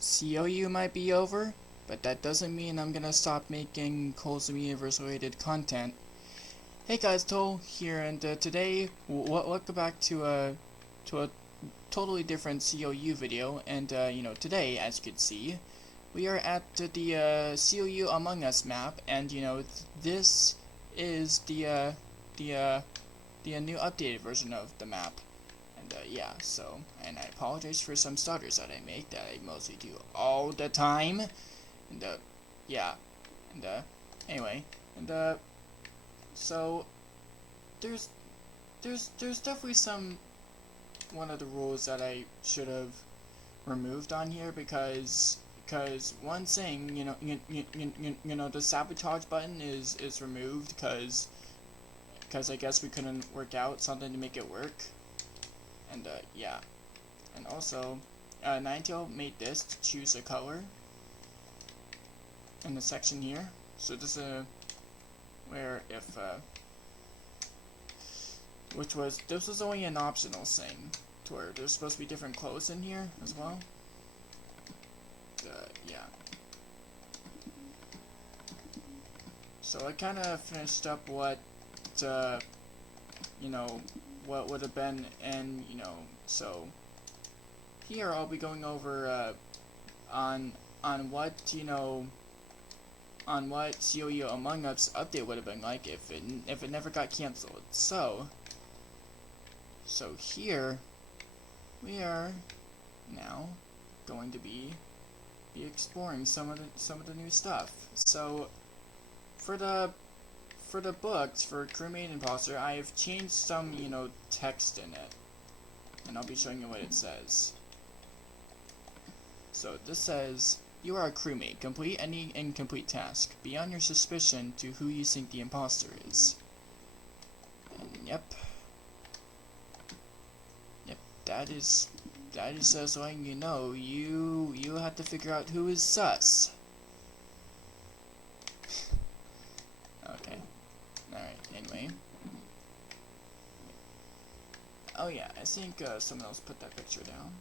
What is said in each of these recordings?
CLU might be over, but that doesn't mean I'm gonna stop making Close Universe related content. Hey guys, Toll here, and today, welcome back to a totally different CLU video, and today, as you can see, we are at the CLU Among Us map, and this is the new updated version of the map. And yeah, so, and I apologize for some stutters that I make that I mostly do all the time. And yeah, and anyway, and so there's definitely one of the rules that I should have removed on here because one thing, the sabotage button is removed because I guess we couldn't work out something to make it work. And yeah, and also Ninetale made this to choose a color in the section here. So this is where if this was only an optional thing to where there's supposed to be different clothes in here as well. Yeah. So I kind of finished up what what would have been, and so here I'll be going over on what on what CLU Among Us update would have been like if it never got canceled. So here we are now going to be exploring some of the new stuff. So for the books for Crewmate Imposter, I have changed some text in it, and I'll be showing you what it says. So this says, "You are a crewmate. Complete any incomplete task beyond your suspicion to who you think the imposter is." And yep, that is us letting you know you have to figure out who is sus. Okay. Alright, anyway. Oh yeah, I think someone else put that picture down.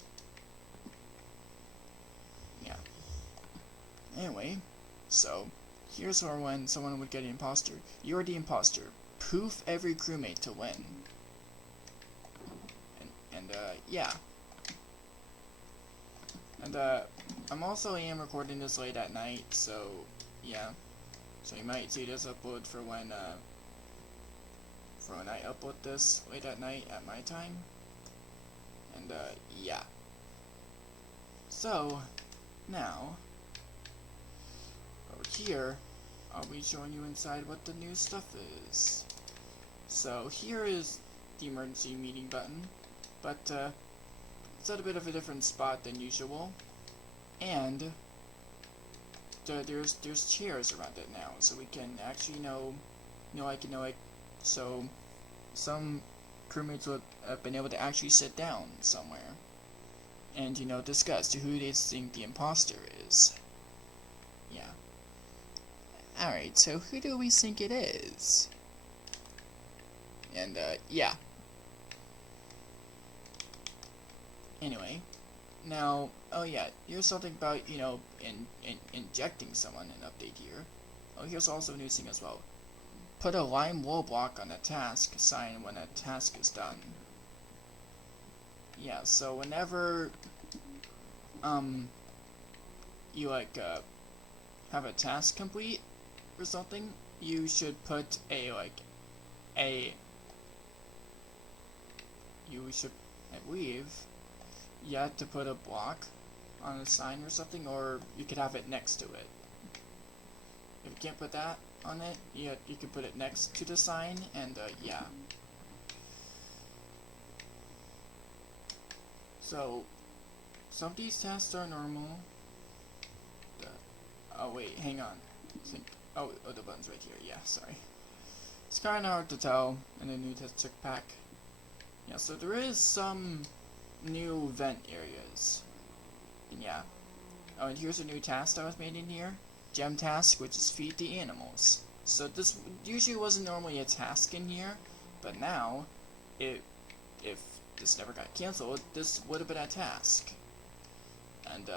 Yeah. Anyway, so here's where when someone would get an imposter. You're the imposter. Poof every crewmate to win. And yeah. And I'm also recording this late at night, so yeah. So you might see this upload for when I upload this late at night at my time. And yeah. So now over here I'll be showing you inside what the new stuff is. So here is the emergency meeting button, but it's at a bit of a different spot than usual, and there's chairs around it now, so we can actually so some crewmates would have been able to actually sit down somewhere and discuss who they think the imposter is. Yeah. Alright, so who do we think it is? And yeah. Anyway, now, oh yeah, here's something about, injecting someone, an update here. Oh, here's also a new thing as well. Put a lime wool block on a task sign when a task is done. Yeah, so whenever, you, have a task complete or something, you should put I believe, you have to put a block on a sign or something, or you could have it next to it. If you can't put that on it, you can put it next to the sign, and yeah. So some of these tasks are normal. Oh wait, hang on. Oh, the button's right here. Yeah, sorry. It's kind of hard to tell in a new test pack. Yeah, so there is some new vent areas. And yeah. Oh, and here's a new task that was made in here. Gem task, which is feed the animals. So this usually wasn't normally a task in here, but now, if this never got canceled, this would have been a task. And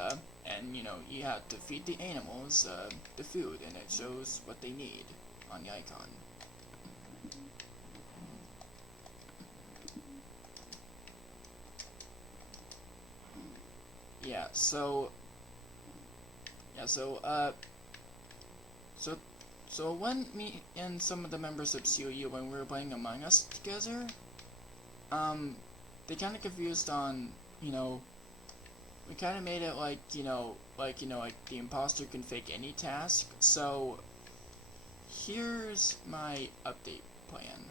and you have to feed the animals the food, and it shows what they need on the icon. Yeah, so when me and some of the members of CLU, when we were playing Among Us together, they kind of confused on, we kind of made it like the imposter can fake any task. So here's my update plan.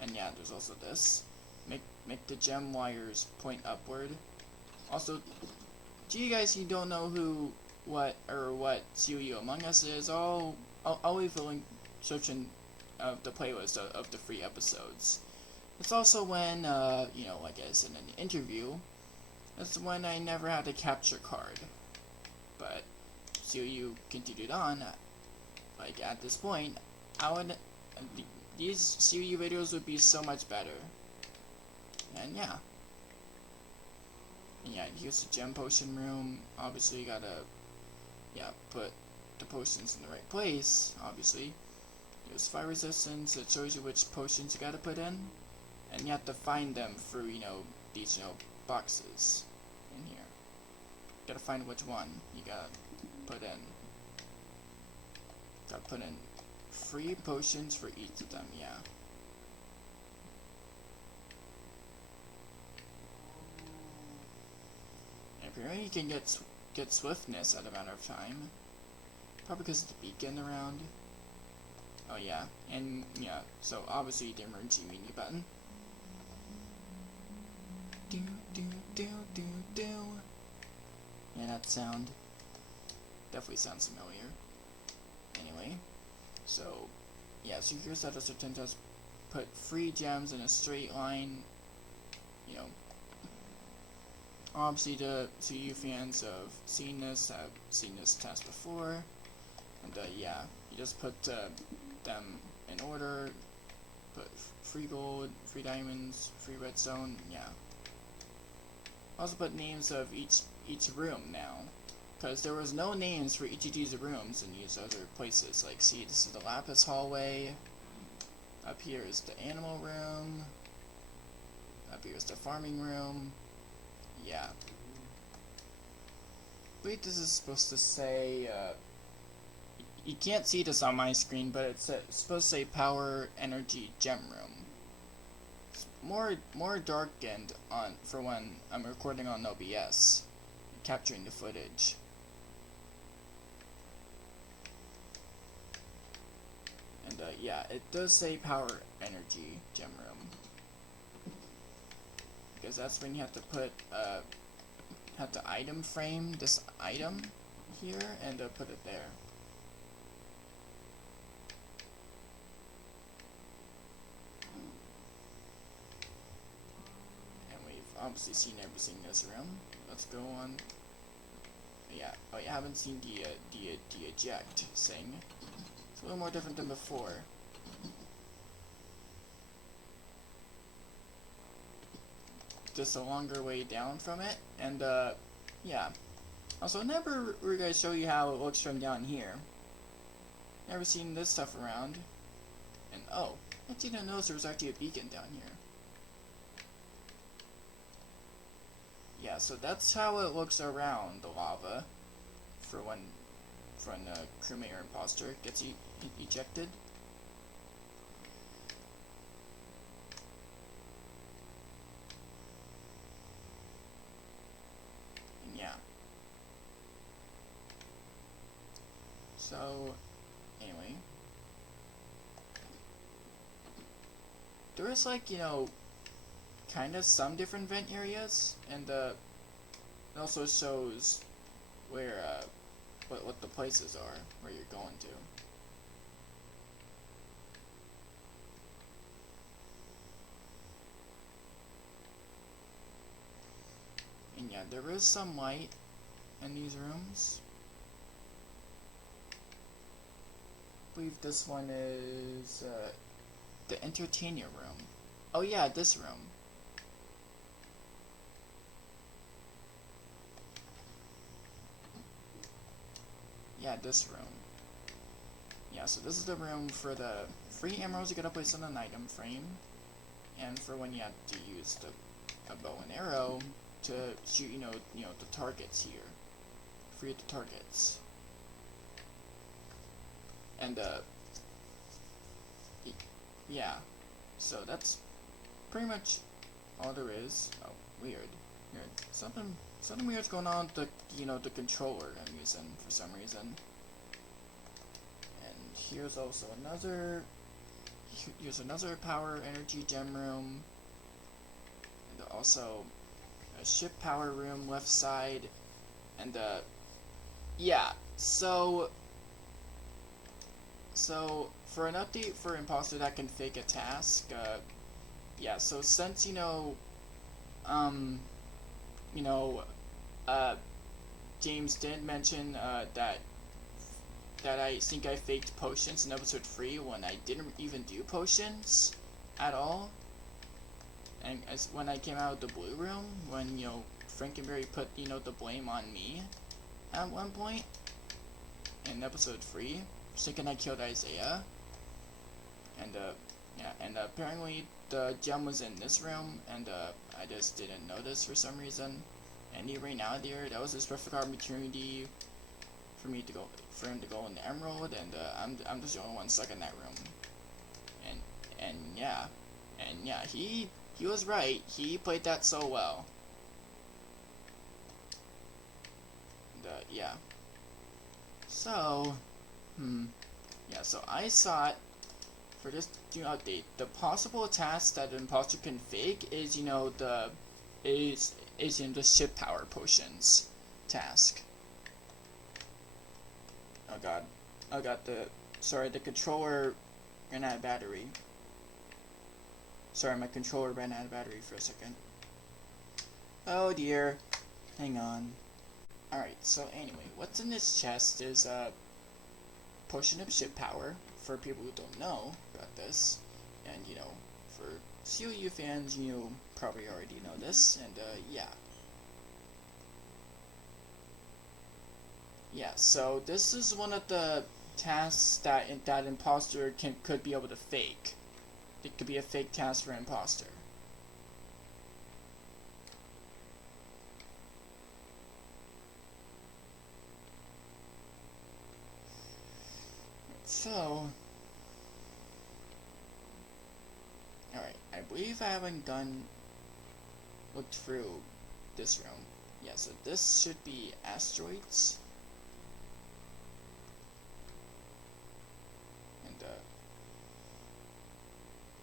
And yeah, there's also this. Make the gem wires point upward. Also, to you guys who don't know what CLU Among Us is, I'll leave a link description of the playlist of the free episodes. It's also when, like I said in an interview, that's when I never had a capture card. But CLU continued on, like at this point, these CLU videos would be so much better. And yeah. Yeah, here's the gem potion room. Obviously, you gotta, put the potions in the right place, obviously. There's fire resistance, it shows you which potions you gotta put in. And you have to find them through, these, boxes in here. You gotta find which one you gotta put in. Gotta put in 3 potions for each of them, yeah. Apparently you can get swiftness at a matter of time. Probably because of the beacon around. Oh yeah, and yeah, so obviously the emergency menu button. Do do do do do. Yeah, that sound definitely sounds familiar. Anyway, so yeah, so here's how the certain does put 3 gems in a straight line. Obviously the CLU fans have seen this test before, and yeah, you just put them in order, put 3 gold, 3 diamonds, 3 redstone, yeah. Also put names of each room now, because there was no names for each of these rooms in these other places. Like, see, this is the Lapis hallway, up here is the animal room, up here is the farming room. Yeah. Wait, this is supposed to say, you can't see this on my screen, but it's supposed to say Power Energy Gem Room. It's more darkened for when I'm recording on OBS, capturing the footage. And yeah, it does say Power Energy Gem Room. Because that's when you have to put, have to item frame this item here and put it there. And we've obviously seen everything in this room. Let's go on. Yeah, oh, you haven't seen the eject thing. It's a little more different than before. Just a longer way down from it, and yeah. Also, never really guys show you how it looks from down here. Never seen this stuff around. And oh, I didn't notice there was actually a beacon down here. Yeah, so that's how it looks around the lava for when crewmate or imposter gets ejected. So, anyway. There is, like, kind of some different vent areas, and, it also shows where, what the places are, where you're going to. And yeah, there is some light in these rooms. I believe this one is the entertainer room. Oh yeah, this room. yeah, this room. Yeah, so this is the room for the free emeralds you gotta place on an item frame, and for when you have to use a bow and arrow to shoot, the targets here. Free the targets. And yeah, so that's pretty much all there is. Oh, weird. Something weird's going on with the controller I'm using for some reason. And here's also another power energy gem room, and also a ship power room left side, and yeah. So for an update for imposter that can fake a task, yeah. So since James did mention that I think I faked potions in episode 3 when I didn't even do potions at all. And when I came out of the blue room, when Frankenberry put the blame on me at one point in episode 3, thinking I killed Isaiah. And yeah, and apparently the gem was in this room, and I just didn't notice for some reason. And he ran out of there. That was his perfect opportunity for him to go in the emerald, and I'm just the only one stuck in that room. And yeah, he was right. He played that so well. And yeah. So, yeah. So I thought for this update, the possible task that an imposter can fake is is in the ship power potions task. Oh god, the controller ran out of battery. Sorry, my controller ran out of battery for a second. Oh dear, hang on. Alright, so anyway, what's in this chest is a potion of ship power, for people who don't know about this, and for CLU fans, probably already know this, and yeah. Yeah, so this is one of the tasks that imposter could be able to fake. It could be a fake task for imposter. So, alright, I believe I haven't looked through this room. Yeah, so this should be asteroids. And,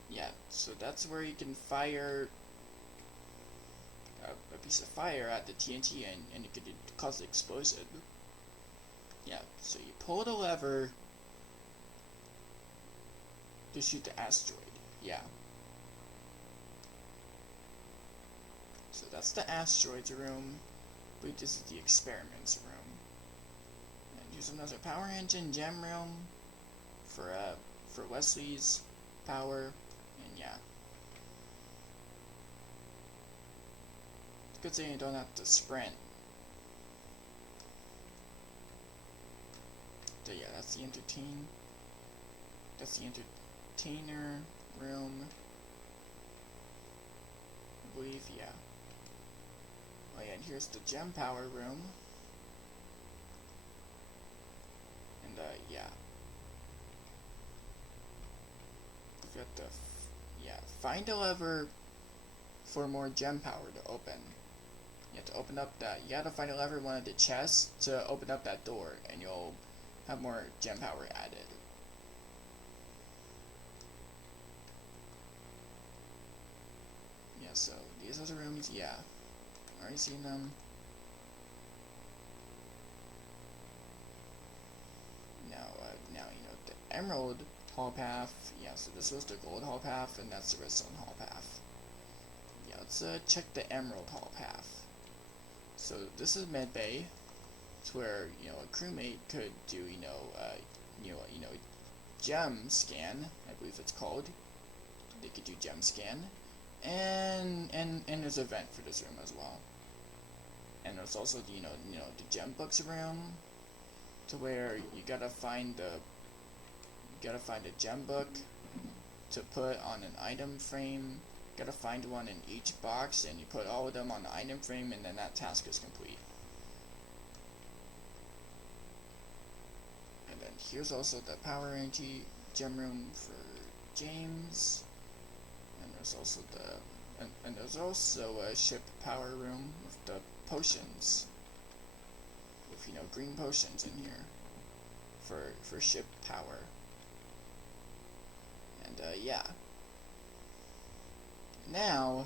yeah, so that's where you can fire a piece of fire at the TNT and it could cause the explosion. Yeah, so you pull the lever to shoot the asteroid. Yeah. So that's the asteroids room. I believe this is the experiments room. And here's another power engine gem room for Wesley's power. And yeah. It's a good thing you don't have to sprint. So yeah, that's the entertainer room. I believe, yeah. Oh yeah, and here's the gem power room. And yeah. We've got find a lever for more gem power to open. You have to open up you gotta find a lever in one of the chests to open up that door, and you'll have more gem power added. Yeah, so these are the rooms, yeah. Already seen them. Now the emerald hall path. Yeah, so this was the gold hall path, and that's the redstone hall path. Yeah, let's check the emerald hall path. So this is med bay. It's where a crewmate could do gem scan, I believe it's called. They could do gem scan, and there's a vent for this room as well. And there's also the gem books room to where you gotta find a gem book to put on an item frame. You gotta find one in each box, and you put all of them on the item frame, and then that task is complete. And then here's also the power energy gem room for James. And there's also there's also a ship power room with the potions, with green potions in here for ship power. And yeah. Now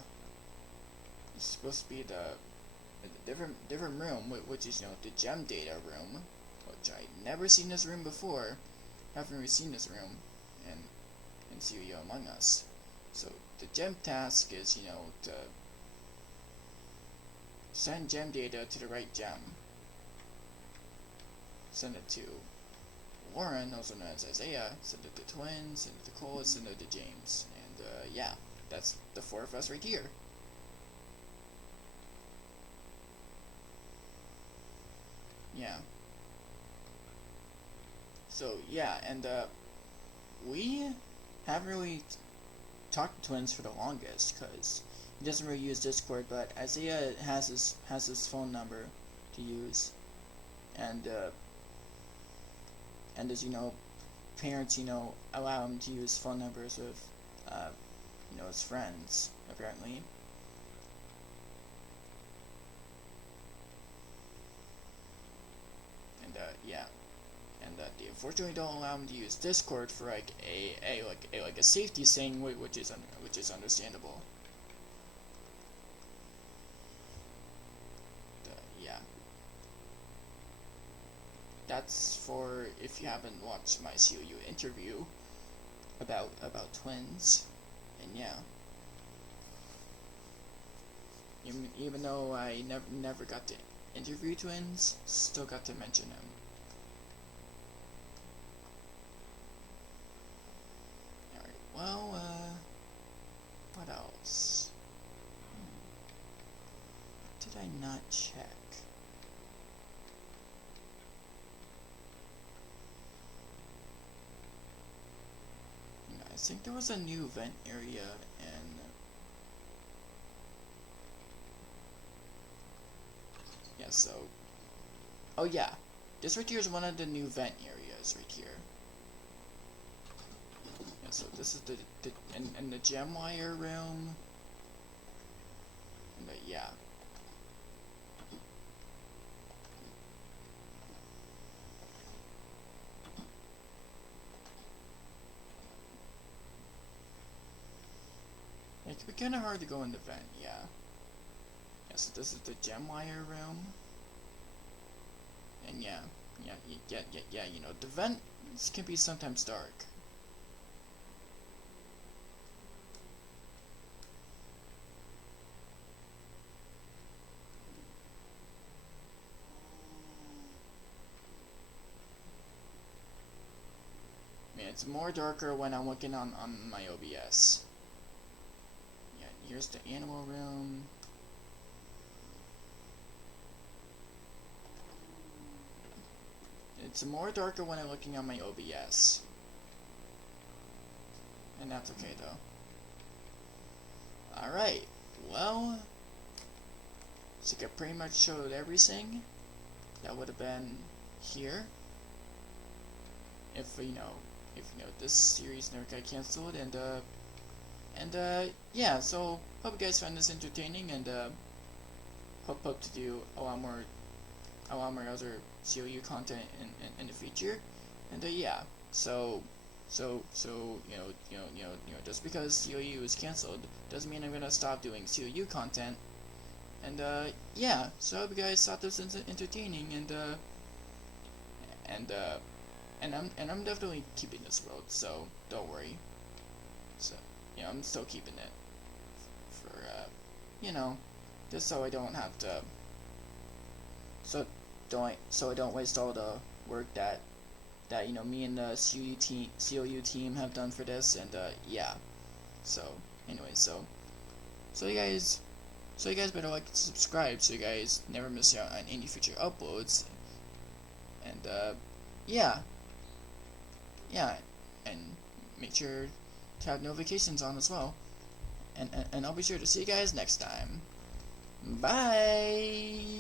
it's supposed to be the different room, which is the gem data room, which I never seen this room before. Haven't really seen this room in CLU Among Us. So the gem task is to send gem data to the right gem. Send it to Warren, also known as Isaiah. Send it to Twins. Send it to Cole. Send it to James. And yeah, that's the 4 of us right here. Yeah. So yeah, and we haven't really talked to Twins for the longest, because he doesn't really use Discord, but Isaiah has his phone number to use, and as parents allow him to use phone numbers of his friends, apparently. And yeah, and they unfortunately don't allow him to use Discord for like a safety thing, which is understandable. Yeah, that's for if you haven't watched my CLU interview about Twins. And yeah, even though I never got to interview Twins, still got to mention him. Alright, well, what else? What did I not check? I think there was a new vent area in... Yeah, so... Oh yeah, this right here is one of the new vent areas right here. Yeah, so this is in the gem wire room. And yeah. It could be kind of hard to go in the vent, yeah. Yeah, so this is the gem wire room. And yeah, the vents can be sometimes dark. I mean, it's more darker when I'm looking on my OBS. Yeah, here's the animal room. It's more darker when I'm looking on my OBS. And that's okay though. Alright, well, I think I pretty much showed everything that would have been here if this series never got cancelled. And yeah, so hope you guys found this entertaining, and hope to do a lot more other CLU content in the future. And yeah, so just because CLU is cancelled doesn't mean I'm gonna stop doing CLU content. And yeah, so I hope you guys thought this was entertaining, and I'm definitely keeping this world, so don't worry. So I'm still keeping it for just so I don't have to so I don't waste all the work that me and the CLU team have done for this. And yeah, so anyway, so you guys better like and subscribe so you guys never miss out on any future uploads. And yeah, yeah, and make sure to have notifications on as well. And I'll be sure to see you guys next time. Bye!